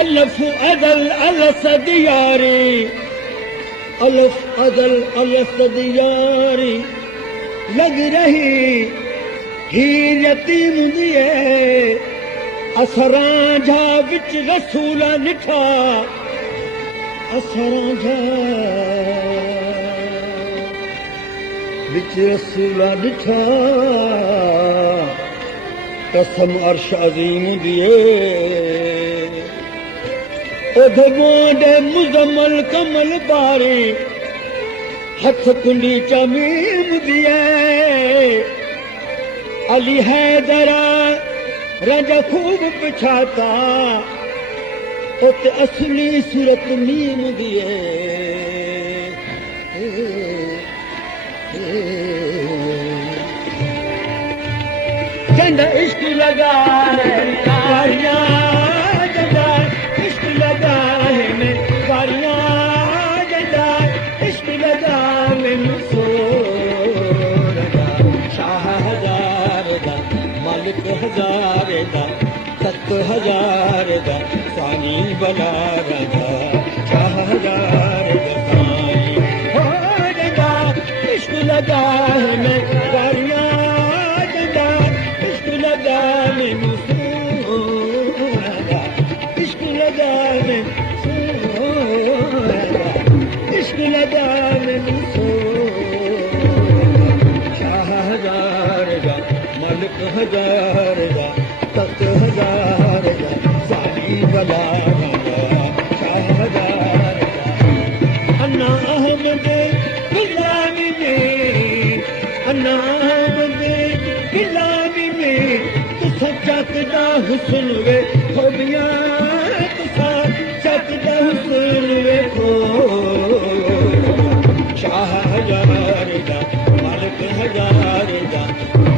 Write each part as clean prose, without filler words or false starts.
अलफ अदल अलसद यारी, अलफ अदल अलसद यारी, लग रही हीर यतीम दिए, असरां झा विच रसूला निठा, असरां झा विच रसूला निठा, कसम अर्श अजीम दिए, ओधे मोडे मुजम्मल कमल बारे, हथ कुंडी चमीम दिए, अली हैदरा राजा खूब पिछाता, उते असली सूरत नीम दिए, जंदा इश्क लगा है गाड़ियां, जंदा इश्क लगा है मैं गाड़ियां, जंदा इश्क लगा मैनू सोर दा, शाह हजार दा मालिक हजार दा, 7,000 दा सानी बना रहा, शाह हजार दा सानी हो जंदा इश्क लगा है मैं गाड़ियां, जंदा इश्क लगा मैनू सोर दा, इश्क लगा मैनू सोर दा, इश्क लगा मैनू सोर दा, शाह हजार दा मालिक हजार दा, 7,000 दा सानी बना रहा, शाह हजार दा। अन्ना अहमद गिलानी में, अन्ना अहमद गिलानी में, तुसा चकदा हुस्न वे खोबियां, तुसा चकदा हुस्न वे खो, शाह हजार दा मालिक हजार दा,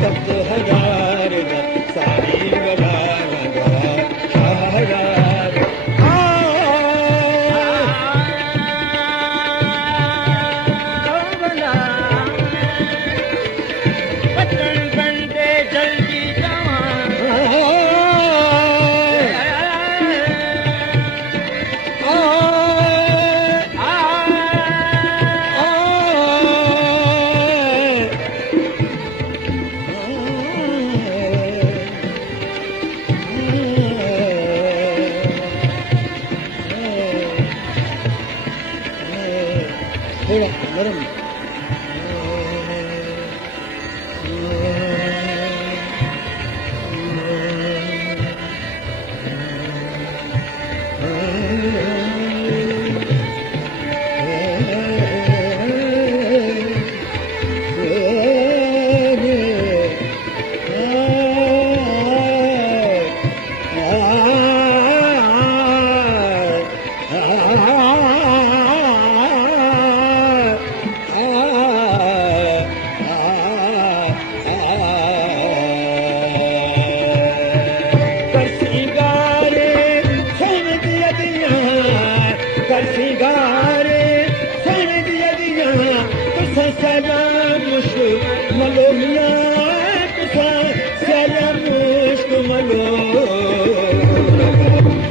7,000 दा सानी बना रहा, शाह हजार वतन बंदे जल्दी जवान, थोड़ा नरम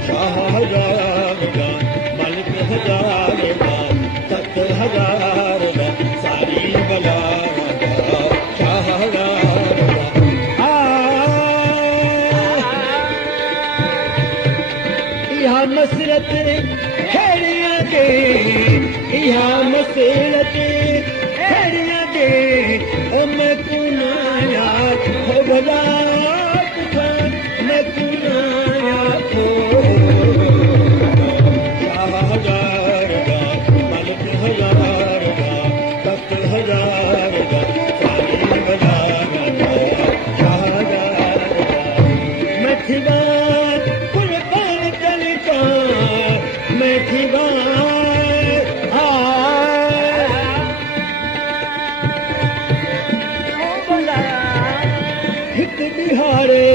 शाह हजार दा मालिक हजार दा, 7,000 दा सारी बला दा, शाह हजार दा। इहा मसरत खेड़ियां दे, इहा मसरत खेड़ियां दे, मैं तू ना याद हो भला, मैं तू ना याद हो, शाह हजार दा मालिक हजार दा, 7,000 दा सानी बना रहा, शाह हजार दा। मैं थीवान कुर्बान चलता, मैं थीवान हिक बिहारे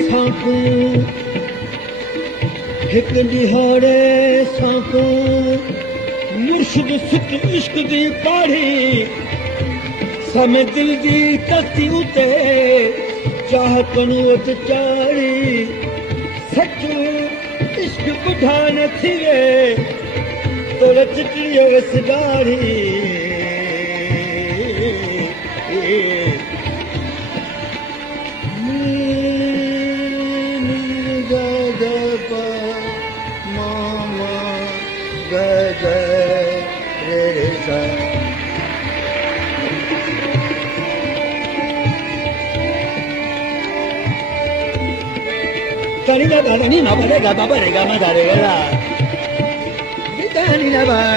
सांकू, हिक बिहारे सांकू, मुर्शिद सिक इश्क दी पाड़ी, समय दिल दी तख्ती उते, चाहत नूत चाड़ी, सच इश्क बुढ़ा न थिए तोर चिटियो वसदारी मामा गद रे सा Tani na ba ni na ba ga ba ga ma da re ga ni na ba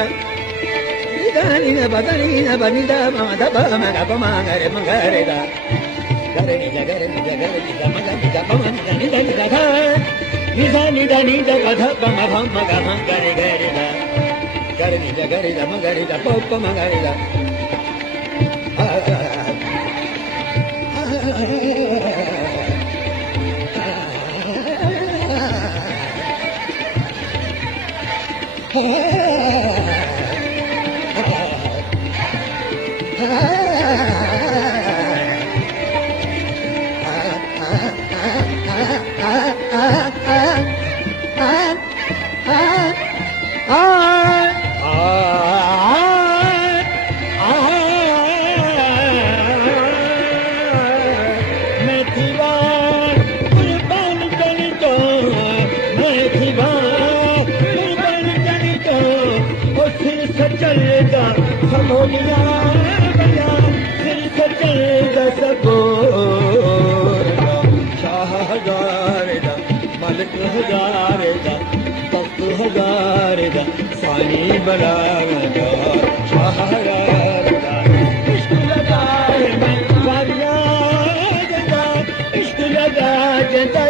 ni na ba ni da ma da ba ma ga re ma ga re da ga re ni ga re ni ga ma ga ni da ba ma ni da ni da ni da ni da ga da ba ma ga ma ga re da ga re ni ga re da ma ga re da pa ma ga re da चलेगा समोलिया बया फिर से चलेगा सबो शाह हजारे दा मलिक हजारे दा तख्त हजारे दा सानी बरावदा शाह हजारे दा इश्क लगा है मैं वारिया जदा इश्क लगा जदा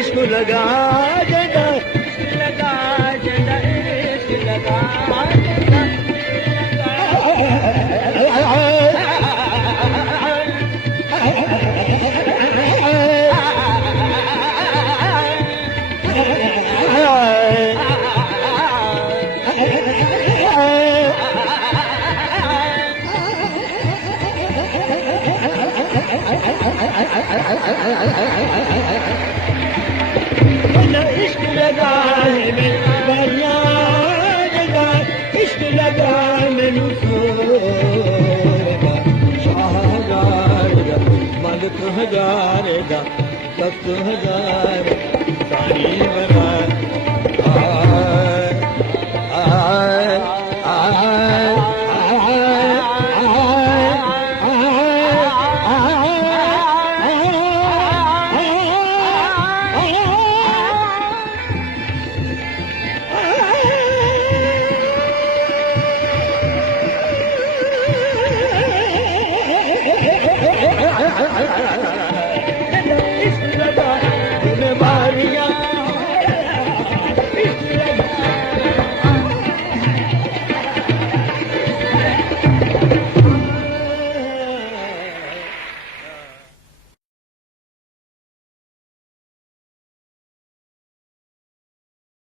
इश्क लगा जदा इश्क लगा जदा इश्क लगा इश्क लगा है मैं बरिया जगा इश्क लगा मैनू सोरेगा शाह हजारेगा मलिक हजारेगा तख्त हजार सानी बना